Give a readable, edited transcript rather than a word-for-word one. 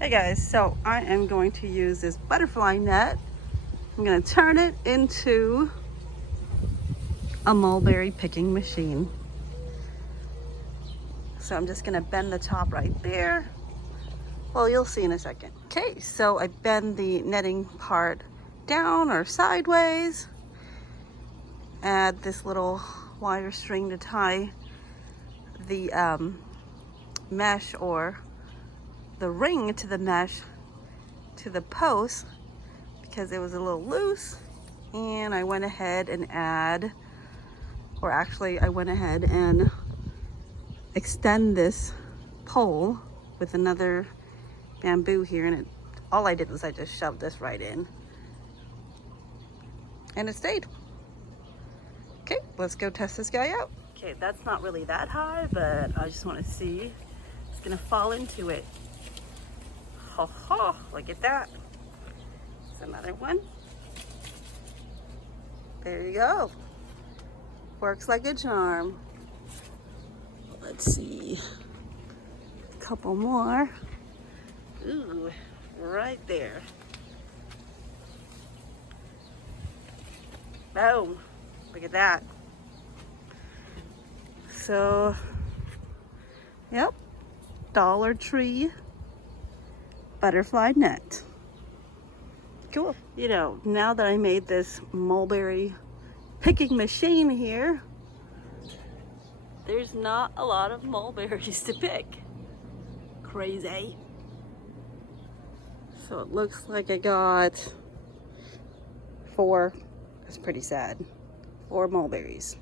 Hey guys, so I am going to use this butterfly net. I'm going to turn it into a mulberry picking machine. So I'm just going to bend the top right there. Well, you'll see in a second. Okay, so I bend the netting part down or sideways. Add this little wire string to tie the mesh or the ring to the mesh to the post because it was a little loose, and I went ahead and I went ahead and extend this pole with another bamboo here, and all I did was I just shoved this right in and it stayed. Okay, let's go test this guy out. Okay, that's not really that high, but I just want to see. It's gonna fall into it. Ho ho, look at that. There's another one. There you go. Works like a charm. Let's see. A couple more. Ooh, right there. Boom. Look at that. So, yep. Dollar Tree butterfly net. Cool. You know, now that I made this mulberry picking machine here, there's not a lot of mulberries to pick. Crazy. So it looks like I got 4. That's pretty sad. 4 mulberries.